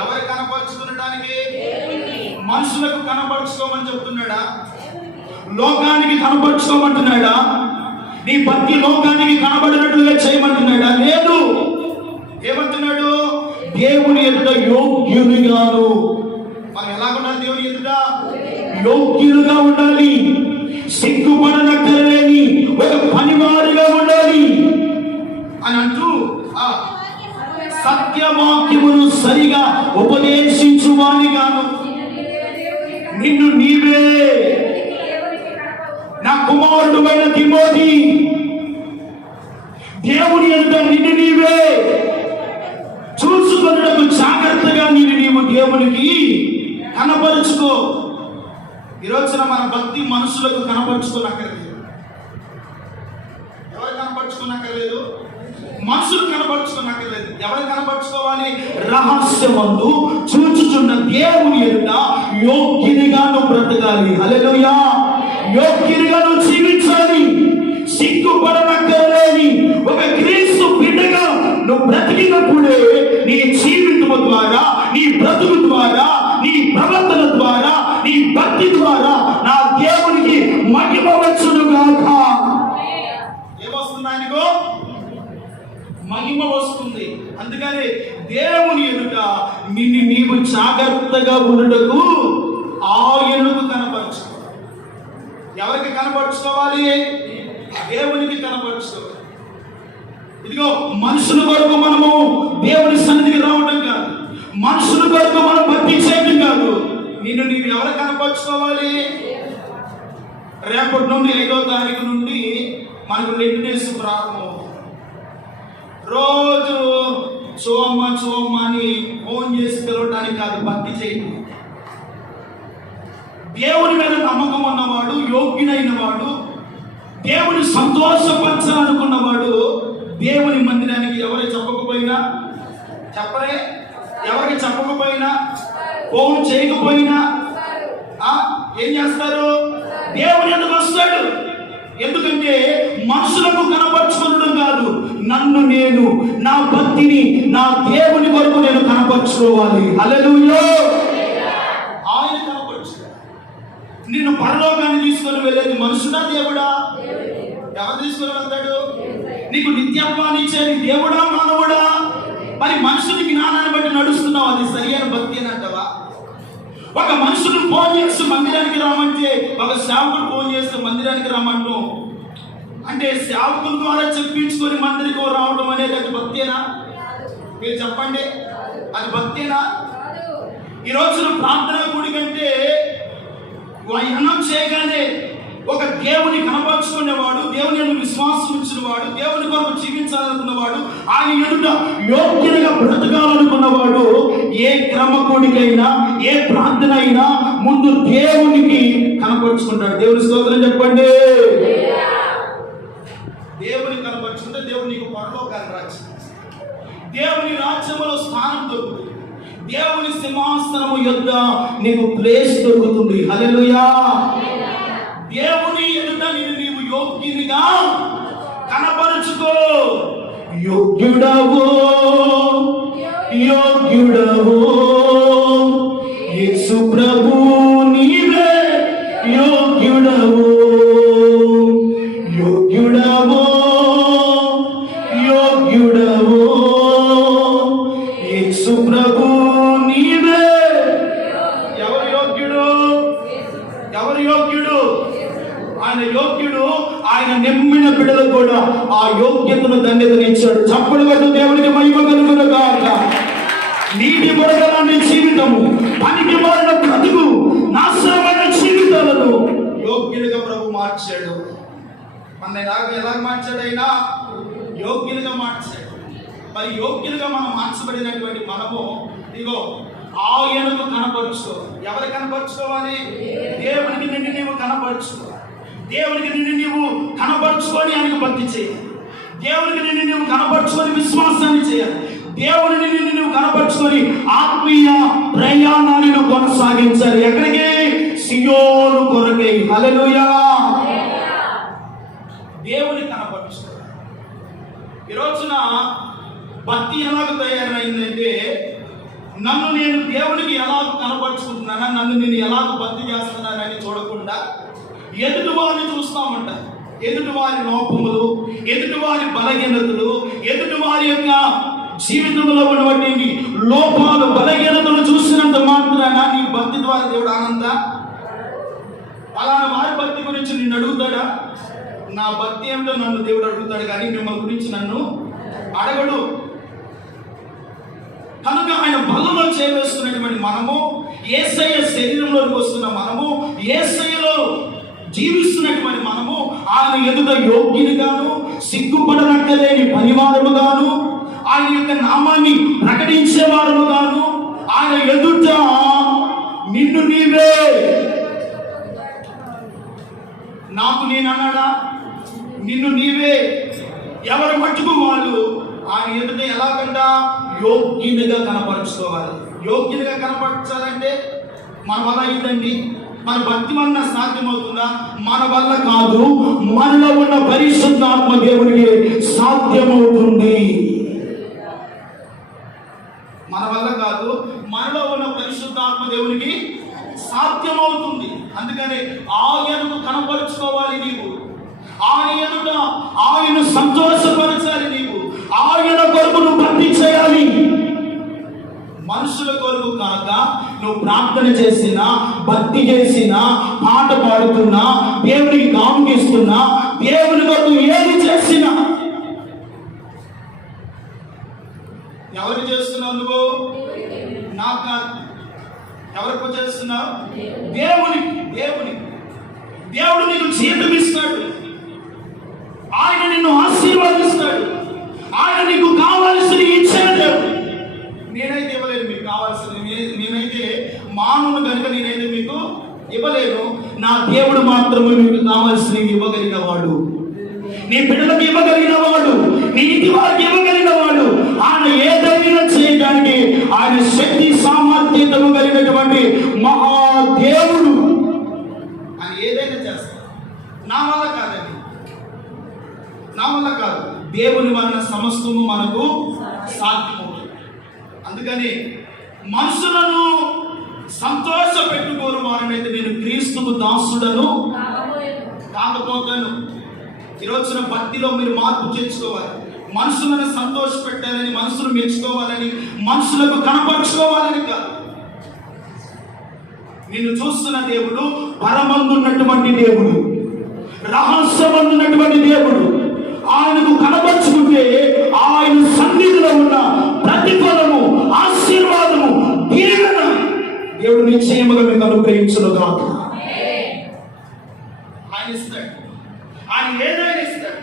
ఎవరు కనపరుచుకునడానికి? మనుషులకు కనపరుచుకోమని చెప్తున్నాడా? లోకానికి కనపరుచుకోమంటున్నాడా? నీ భక్తి లోకానికి కనబడినట్లుగా చేయమంటున్నాడా? లేదు. ఏమంటున్నాడు? దేవుని ఎదుట యోగ్యునిగాను. మనం ఎలాగుండాలి? దేవుని ఎదుట యోగ్యులుగా ఉండాలి. సిగ్గుపడనక్కరలేని ఒక పనివారిగా ఉండాలి అని అంటూ సత్యవాక్యమును సరిగా ఉపదేశించువానిగాను నిన్ను నీవే నా కుమారుడు అయిన తిమోతి, దేవుని ఎదుట నిన్ను నీవే చూసుకొనుటకు జాగ్రత్తగా నీవు దేవునికి కనపరుచుకో. ఈ రోజున మన భక్తి మనుషులకు కనపరుచుకోనక్కర్లేదు. ఎవరు కనపరుచుకోనక్కర్లేదు? మనుషులు కనపరుచుకోనక్కర్లేదు. ఎవరు కనపరుచుకోవాలి? రహస్యమందు చూచు చూచుచున్న దేవుని ఎదుట యోగ్యునిగా నువ్వు బ్రతకాలి. హల్లెలూయా. యోగ్యునిగా నువ్వు జీవించాలి. సిగ్గుపడనక్కర్లేని ఒక క్రీస్తు బిడ్డగా నువ్వు బ్రతికినప్పుడే నీ జీవితము ద్వారా, నీ బ్రతుకు ద్వారా, నీ ప్రవర్తన ద్వారా, నీ భక్తి ద్వారా నా దేవునికి మహిమ వచ్చును గాక. ఏమొస్తుంది? ఆయనకు మహిమ వస్తుంది. అందుకని దేవుని ఎదుట నిన్ను నీవు జాగ్రత్తగా ఉండుటకు ఆయనకు కనపరచుకో. ఎవరికి కనపరుచుకోవాలి? దేవునికి కనపరుచుకోవాలి. ఇదిగో మనుషుల కొరకు మనము దేవుని సన్నిధికి రావడం కాదు, మనుషుల కొరకు మనం భక్తి చేయడం కాదు. నిన్ను నీవు ఎవరు కనపరుచుకోవాలి? రేపటి నుండి 5వ తారీఖు నుండి మనకు 2 డేస్ ప్రారంభం. రోజు చోమ్మ అని ఫోన్ చేసి పిలవడానికి కాదు, భక్తి చేయండి. దేవుని మీద నమ్మకం ఉన్నవాడు, యోగ్యుడైన వాడు, దేవుని సంతోషపరచాలనుకున్నవాడు దేవుని మందిరానికి ఎవరికి చెప్పకపోయినా, ఎవరికి చెప్పకపోయినా, ఫోన్ చేయకపోయినా ఏం చేస్తారు? దేవుని ఎందుకు వస్తాడు. ఎందుకంటే మనుషులకు కనపరచుకోవడం కాదు, నన్ను నేను, నా భక్తిని నా దేవుని కొరకు నేను కనపరచుకోవాలి. హల్లెలూయా. ఆయన కనపరచుకోవాలి. నిన్ను పరలోకాన్ని తీసుకొని వెళ్ళేది మనుషుడా దేవుడా? ఎవరు తీసుకొని వెళ్తాడు? నీకు నిత్యత్వాన్ని ఇచ్చేది దేవుడా మానవుడా? మరి మనుషుని జ్ఞానాన్ని బట్టి నడుస్తున్నావు, అది సరియైన భక్తి అని అంటావా? ఒక మనుషుడు ఫోన్ చేస్తూ మందిరానికి రామంటే, ఒక సేవకుడు ఫోన్ చేస్తూ మందిరానికి రామంటాం అంటే సేవకుల ద్వారా చెప్పించుకొని మందిరికి రావడం అనేది అది భక్తేనా? మీరు చెప్పండి, అది భక్తేనా? ఈ రోజున ప్రార్థన కూడి కంటే అన్నం చేయగానే ఒక దేవుని కనపరుచుకునేవాడు, దేవుని ఎదుట విశ్వాసం ఇచ్చినవాడు, దేవుని కొరకు జీవించాలనుకున్నవాడు, ఆయన ఎదుట యోగ్యునిగా బ్రతకాలనుకున్నవాడు ఏ క్రమకుడికైనా, ఏ ప్రార్థన అయినా ముందు దేవునికి కనపరుచుకుంటాడు. దేవుని స్తోత్రం చెప్పండి. దేవుని కనపరుచుకుంటే దేవుడు నీకు పరలోకాన్ని రాజ్యం, దేవుని రాజ్యంలో స్థానం దొరుకుతుంది, దేవుని సింహాసనము యొద్ద నీకు ప్లేస్ దొరుకుతుంది. హల్లెలూయా. దేవుని ఎదుట నీవు యోగ్యునిగా కనపరుచుకో. యోగ్యుడవో యోగ్యుడవో యేసు ప్రభు నీవే యోగ్యుడవో. యోగ్యుడవో యోగ్యుడవో యేసు ప్రభు నీవే. ఎవరు యోగ్యుడు? ఎవరు యోగ్యుడు? ఆయన యోగ్యుడు. ఆయన నిమ్మిన బిడ్డలకు కూడా ఆ యోగ్యతను ధన్యతనిచ్చాడు. చప్పుడు కొట్టు దేవునికి మహిమ కలుగును గాక. నీటి బుడగలాంటి జీవితము, పనికి మారిన బ్రతుకు, నాశనమైన జీవితాలను యోగ్యులుగా ప్రభు మార్చాడు. మన ఎలా మార్చాడు? అయినా యోగ్యులుగా మార్చాడు. మరి యోగ్యులుగా మనం మార్చబడినటువంటి మనము ఇగో ఆయనకు కనపరుచుకో. ఎవరు కనపరుచుకోవాలి? దేవునికి నిన్ను నీవు కనపరుచుకో. దేవునికి నిన్ను నీవు కనపరుచుకొని ఆయనకు భక్తి చేయాలి. దేవునికి నిన్ను నీవు కనపరుచుకొని విశ్వాసాన్ని చేయాలి. దేవుని నిన్ను నీవు కనపరుచుకొని ఆత్మీయ ప్రయాణాలను కొనసాగించాలి. ఎక్కడికి? సియోను కొరకై. హల్లెలూయా. దేవుని కనపరుచుకోవాలి. ఈ రోజున భక్తి ఎలాగ తయారైందంటే, నన్ను నేను దేవునికి ఎలాగ కనపరుచుకుంటున్నానా, నన్ను నేను ఎలాగ భక్తి చేస్తున్నానని చూడకుండా ఎదుటి వారిని చూస్తామంట. ఎదుటి వారి లోపములు, ఎదుటి వారి బలహీనతలు, ఎదుటి వారి యొక్క జీవితంలో ఉన్నటువంటి లోపాలు, బలహీనతలు చూసినంత మాత్రాన నీ భక్తి ద్వారా దేవుడు ఆనంద అలానే వారి భక్తి గురించి నిన్ను అడుగుతాడా? నా భక్తి ఏమిటో నన్ను దేవుడు అడుగుతాడు, కానీ మిమ్మల్ని గురించి నన్ను అడగడు. కనుక ఆయన బలంలో చేస్తున్నటువంటి మనము, యేసయ్య శరీరంలోకి వస్తున్న మనము, యేసయ్యలో జీవిస్తున్నటువంటి మనము ఆయన ఎదుట యోగ్యునిగాను, సిగ్గుపడనక్కలేని పనివారముగాను, ఆయన యొక్క నామాన్ని ప్రకటించేవారముగాను, ఆయన ఎదుట నిన్ను నీవే నాకు నేను అన్నాడా? నిన్ను నీవే ఎవరు మట్టుకు వాళ్ళు ఆయన ఎదుట ఎలాగంట యోగ్యునిగా కనపరుచుకోవాలి. యోగ్యులుగా కనపరచాలంటే మన వల్ల అయిందండి? మన భక్తి వలన సాధ్యమవుతుందా? మన వల్ల కాదు, మనలో ఉన్న పరిశుద్ధాత్మ దేవునికి సాధ్యమవుతుంది. మన వల్ల కాదు, మనలో ఉన్న పరిశుద్ధాత్మ దేవునికి సాధ్యమవుతుంది. అందుకని ఆయనను కనపరుచుకోవాలి నీవు. ఆయన సంతోషపరచాలి నీవు. ఆయన కొరకు నువ్వు భక్తి చేయాలి. మనుషుల కొరకు కాక నువ్వు ప్రార్థన చేసినా, భక్తి చేసినా, పాట పాడుతున్నా, దేవునికి కాముకిస్తున్నా, దేవుని కొరకు ఏది చేసినా, ఎవరికి చేస్తున్నావు నువ్వు? నాకు కాదు. ఎవరికి చేస్తున్నావు? దేవునికి. దేవుడు నీకు జీతం ఇస్తాడు. ఆయన నిన్ను ఆశీర్వదిస్తాడు. ఆయన నీకు కావాల్సిన ఇచ్చాడు. నేనైతే ఇవ్వలేను మీకు కావాల్సింది. నేనైతే మానవుని కనుక నేనైతే మీకు ఇవ్వలేను. నా దేవుడు మాత్రమే మీకు కావాల్సినవి ఇవ్వగలిగిన వాడు, నీ బిడ్డలకు ఇవ్వగలిగిన వాడు, నీ ఇంటి వారికి ఇవ్వగలిగిన వాడు. ఆయన ఏదైనా చేయడానికి ఆయన శక్తి సామర్థ్యతను కలిగినటువంటి మహాదేవుడు. ఆయన ఏదైనా చేస్తాడు. నా వల్ల కాదండి, నా వల్ల కాదు. దేవుని వలన సమస్తము మనకు సాధ్యమవుతుంది. అందుకని మనుషులను సంతోష పెట్టుకోరు వారినైతే నేను క్రీస్తుకు దాసుడను కాకపోతాను. ఈరోజున భక్తిలో మీరు మార్పు చేర్చుకోవాలి. మనుషులను సంతోష పెట్టాలని, మనుషులు మెచ్చుకోవాలని, మనుషులకు కనపరుచుకోవాలని కాదు. నిన్ను చూస్తున్న దేవుడు పరమందున్నటువంటి దేవుడు, రహస్యమందున్నటువంటి దేవుడు. ఆయనకు కనపరుచుకుంటే ఆయన సన్నిధిలో ఉన్న ప్రతిఫలము, ఆశీర్వాదము, దీవెన దేవుడు నిశ్చయముగా మీకు అనుగ్రహించును గాక. ఆయన ఇస్తాడు. ఆయన ఏదైనా ఇస్తాడు.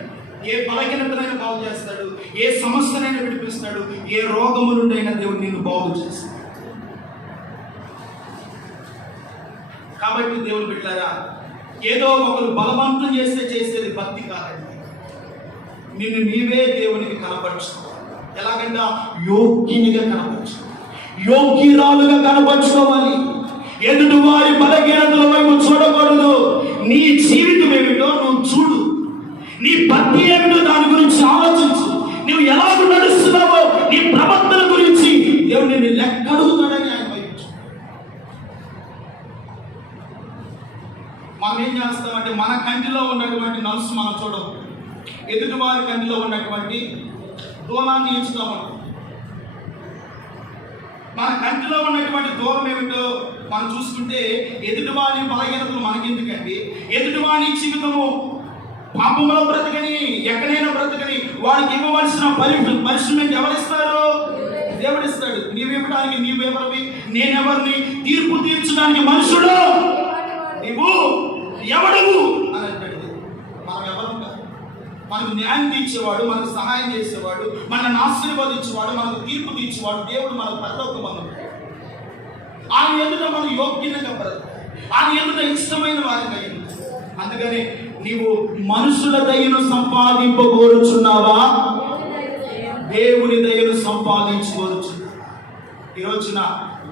ఏ బలహీనతనైనా బాగు చేస్తాడు, ఏ సమస్యనైనా విడిపిస్తాడు, ఏ రోగము నుండి అయినా దేవుడు నిన్ను బాగు చేస్తాడు. కాబట్టి దేవుడు బిడ్డలారా, ఏదో ఒకరు బలవంతం చేస్తే చేసేది భక్తి కాదండి. నిన్ను నీవే దేవునికి కనపరుచుకోవాలి. ఎలాగంటే యోగ్యునిగా కనపరుచుకోవాలి, యోగ్యురాలుగా కనపరుచుకోవాలి. ఎదుటి వారి బలహీనతల వైపు చూడకూడదు. నీ జీవితం ఏమిటో నువ్వు చూడు. నీ భక్తి ఏమిటో దాని గురించి ఆలోచించు. నువ్వు ఎలాగ నడుస్తున్నావో నీ ప్రవర్తన గురించి దేవుడు నిన్ను లెక్క అడుగుతాడని ఆయన వైపు. మనం ఏం చేస్తామంటే మన కంటిలో ఉన్నటువంటి నలుసు మనం చూడము, ఎదుటి వారి కంటిలో ఉన్నటువంటి దూరాన్ని ఎంచుతామని. మన కంటిలో ఉన్నటువంటి దూరం ఏమిటో మనం చూసుకుంటే ఎదుటి వారి బలహీనతలు మనకెందుకండి? ఎదుటి వారి జీవితము పాపంలో బ్రతకని, ఎక్కడైనా బ్రతకని వాడికి ఇవ్వవలసిన పనిష్మెంట్ ఎవరిస్తారు? దేవుడిస్తాడు. నీవివ్వడానికి నీవెవరివి? నేనెవరిని? తీర్పు తీర్చడానికి మనుషుడు నీవు ఎవడవు అని అంటాడు. మనం ఎవరు కాదు. మనకు న్యాయం తీర్చేవాడు, మనకు సహాయం చేసేవాడు, మనల్ని ఆశీర్వదించేవాడు, మనకు తీర్పు తీర్చేవాడు దేవుడు. మనకు పరలోకమందు ఆయన ఎదుట మనం యోగ్యంగా బ్రతకాలి. ఆయన ఎదుట ఇష్టమైన వారిగా. అందుకని నీవు మనుషుల దయను సంపాదింపగోరుచున్నావా? దేవుని దయను సంపాదించుకోరుచున్నా. ఈరోజున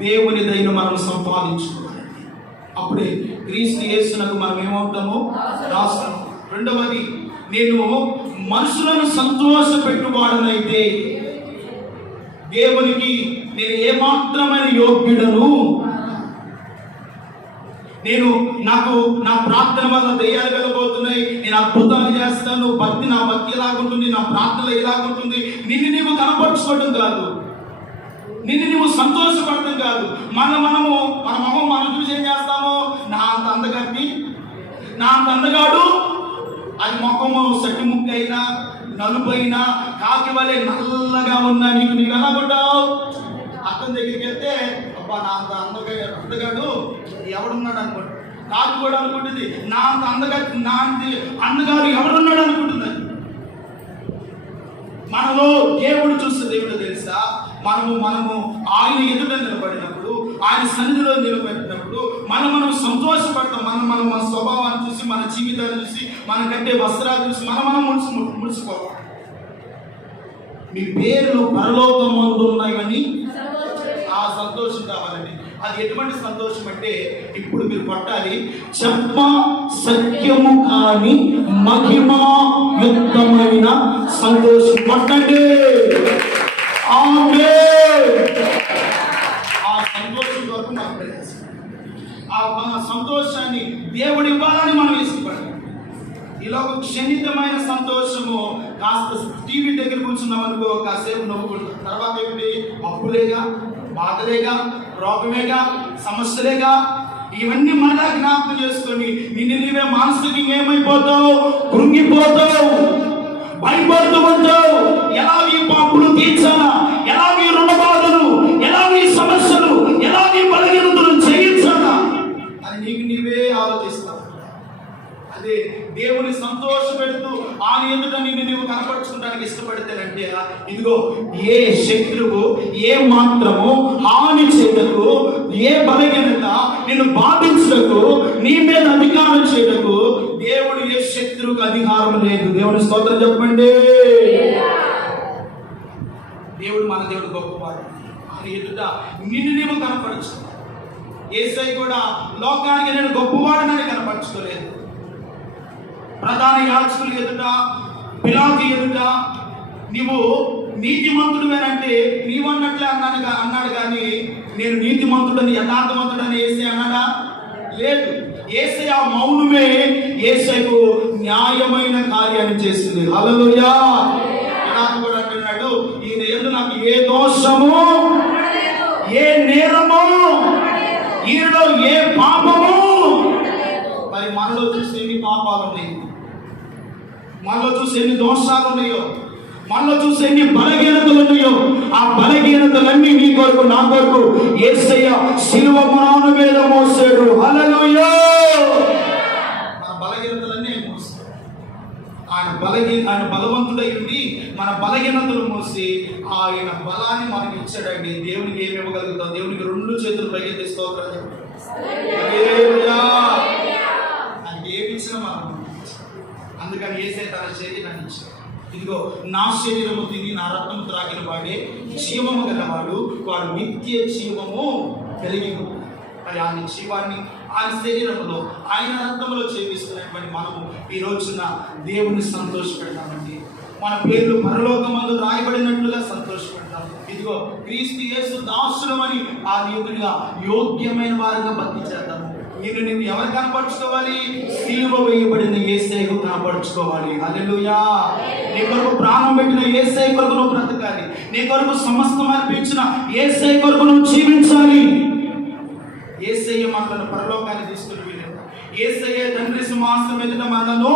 దేవుని దయను మనం సంపాదించుకోవాలండి. అప్పుడే క్రీస్తు యేసునకు మనం ఏమవుతాము? దాసులము. రెండవది, నేను మనుషులను సంతోష పెట్టువాడనైతే దేవునికి నేను ఏమాత్రమైన యోగ్యుడను. నేను నా ప్రార్థన వల్ల దయ్యాలు వెళ్ళబోతున్నాయి, నేను అద్భుతాలు చేస్తాను, నా భక్తి ఎలాగుంటుంది, నా ప్రార్థన ఎలాగుంటుంది, నిన్ను నీవు కనపరుచుకోవడం కాదు, నిన్ను నీవు సంతోషపడటం కాదు. మనం చూసి ఏం చేస్తాము? నా అంత అందగాడిని, నా అంత అందగాడు, అది మొక్కము సట్టి ముక్క అయినా, నలుపు అయినా, కాకి వలె నల్లగా ఉన్నా నీకు ఎలాగుంటావు? అతని దగ్గరికి వెళ్తే అబ్బా నా అంత అందగాడు ఎవడున్నాడు అనుకోండి. కాకి కూడా అనుకుంటుంది నా అంత అందగాడు ఎవడున్నాడు అనుకుంటుంది. మనలో దేవుడు చూస్తే దేవుడు తెలుసా? మనము ఆయన ఎదుట నిలబడినప్పుడు, ఆయన సన్నిధిలో నిలబడినప్పుడు మనం సంతోషపడతాం. మన స్వభావాన్ని చూసి, మన జీవితాన్ని చూసి, మన కట్టే వస్త్రాలు చూసి మనం ముడిసిపోవాలి. మీ పేర్లు పరలోకమందు ఉన్నాయని ఆ సంతోషం కావాలండి. అది ఎటువంటి సంతోషం అంటే ఇప్పుడు మీరు కొట్టాలి, చెప్ప సత్యము కాని మహిమాయుక్తమైన సంతోషం కొట్టండి. ఆ సంతోషం కొరకు మనకు ప్రయాసం, ఆ సంతోషాన్ని దేవుడి ఇవ్వాలని మనం ఇష్టపడాలి. ఇలా ఒక క్షణితమైన సంతోషము, కాస్త టీవీ దగ్గర కూర్చున్నాం అనుకో, కాసేపు నవ్వుకుంటాం, తర్వాత ఏమిటి, అప్పులేగా, బాధలేగా, రోగమేగా, సమస్యలేగా, ఇవన్నీ మళ్ళా జ్ఞాపకం చేసుకొని నిన్ను నీవే మానసికంగా ఏమైపోతావు, కృంగిపోతావు, భయపడుతూ ఉంటావు. ఎలాగీ పాపులు తీర్చాలా, ఎలాగీ రుణ బాధలు, ఎలాగీ సమస్యలు, ఎలాగీ బలహీనతలు చేయించాలా అని నీకు నీవే ఆలోచిస్తావు. అదే దేవుని సంతోష పెడుతూ ఆయన ఎదుట నిన్ను నీవు కనపరుచుకోవడానికి ఇష్టపడితేనంటే, ఇదిగో ఏ శత్రువు ఏ మాత్రము హాని చేయటకు, ఏ బలహీనత నిన్ను బాధించటకు, నీ మీద అధికారం చేయటకు దేవుడు ఏ శత్రువుకు అధికారం లేదు. దేవుని స్తోత్రం చెప్పండి. దేవుడు మన దేవుడు గొప్పవాడు. ఆయన ఎదుట నిన్ను నీవు కనపరచు. యేసయ్య కూడా లోకానికి నేను గొప్పవాడినని కనపరచుకోలేదు. ప్రధాన యాజకులు ఎదుట, పిలాతు ఎదుట నీవు నీతిమంతుడువేనంటే నీవన్నట్లే అన్నాడు కానీ నేను నీతిమంతుడని, యథార్థవంతుడని యేసయ్య అన్నాడా? లేదు. యేసయ్య మౌనమే యేసయ్యకు న్యాయమైన కార్యాన్ని చేసింది. హల్లెలూయా. పిలాతు కూడా అంటున్నాడు, ఈయన యందు నాకు ఏ దోషము, ఏ నేరము, ఈయనలో ఏ పాపము. మరి మనలో చూసి ఎన్ని పాపాలు ఉన్నాయి, మనలో చూసి ఎన్ని దోషాలు ఉన్నాయో, మనలో చూసి ఎన్ని బలహీనతలు ఉన్నాయో, ఆ బలహీనతలన్నీ నీ కొరకు నా కొరకు యేసయ్య శిలువ మరణం మీద మోసాడు. హల్లెలూయా. మన బలహీనతలన్నీ మోస్తాడు ఆయన. ఆయన బలవంతుడై ఉండి మన బలహీనతలు మోసి ఆయన బలాన్ని మనకి ఇచ్చాడండి. దేవునికి ఏమి ఇవ్వగలుగుతాం? దేవునికి రెండు చేతులు పైకి తీసుకోవాలి. ఆయనకి ఏమి ఇచ్చినా మనం, అందుకని యేసయ్య తన శరీరాన్ని ఇచ్చాడు. ఇదిగో నా శరీరము తిని నా రక్తము త్రాగిన వాడే జీవము గలవాడు, వాడు నిత్య జీవము కలిగి ఉన్నాడు. మరి ఆయన జీవాన్ని ఆయన శరీరంలో ఆయన రక్తంలో చేపిస్తున్నటువంటి మనము ఈ రోజున దేవుని సంతోషపెడతామండి. మన పేర్లు పరలోకమందు రాయబడినట్లుగా సంతోషపెడతాం. ఇదిగో క్రీస్తు యేసు దాసులమని ఆ నీవుగా యోగ్యమైన వారిగా భక్తి చేద్దాము. నిన్ను ఎవరు కనపరుచుకోవాలి? సిలువ వేయబడిన యేసయ్యకు కనపరుచుకోవాలి. హల్లెలూయా. నీ కొరకు ప్రాణం పెట్టిన యేసయ్య కొరకు నువ్వు బ్రతకాలి. నీ కొరకు సమస్తం అర్పించిన యేసయ్య కొరకు నువ్వు జీవించాలి. యేసయ్య మనల్ని పరలోకాన్ని తీసుకుని వెళ్ళాడు. యేసయ్య తండ్రి సింహాసనం ఎదుట మనను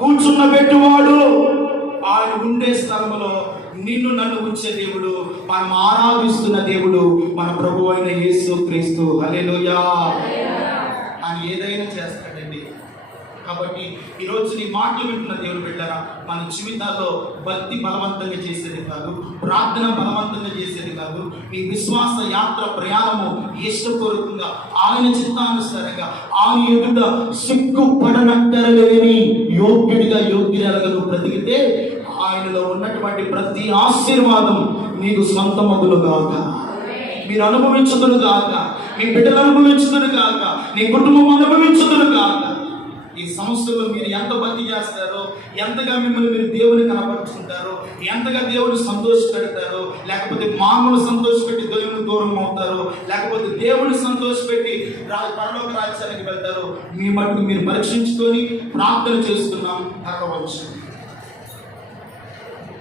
కూర్చున్నబెట్టువాడు. ఆయన ఉండే స్థలంలో నిన్ను నన్ను ఉంచే దేవుడు, మనం ఆరాధిస్తున్న దేవుడు మన ప్రభువు అయిన యేసు క్రీస్తు. హల్లెలూయా. ఆయన ఏదైనా చేస్తాడండి. కాబట్టి ఈరోజు నీ మాటలు వింటున్న దేవుడు బిడ్డరా, మన జీవితాల్లో భక్తి బలవంతంగా చేసేది కాదు, ప్రార్థన బలవంతంగా చేసేది కాదు, నీ విశ్వాస యాత్ర ప్రయాణము ఇష్టపూర్వకంగా ఆయన చిత్తానుసారంగా ఆయన ఎదుట సిగ్గుపడనక్కరలేని యోగ్యుడిగా యోగ్యురాలుగా నువ్వు బ్రతికితే ఆయనలో ఉన్నటువంటి ప్రతి ఆశీర్వాదం నీకు సొంతమగులు కాక, మీరు అనుభవించుదురు కాక, మీ బిడ్డలు అనుభవించుదురు కాక, నీ కుటుంబం అనుభవించుదురు కాక. ఈ సంస్థలో మీరు ఎంత భక్తి చేస్తారో, ఎంతగా మిమ్మల్ని మీరు దేవుని కనపరుచుకుంటారో, ఎంతగా దేవుని సంతోషపెడతారో, లేకపోతే మామూలు సంతోషపెట్టి దేవుని దూరం అవుతారో, లేకపోతే దేవుని సంతోషపెట్టి పరలోక రాజ్యానికి వెళ్తారో, మీ మట్టుకు మీరు పరీక్షించుకొని ప్రార్థన చేస్తున్నాం. అక్కవచ్చు.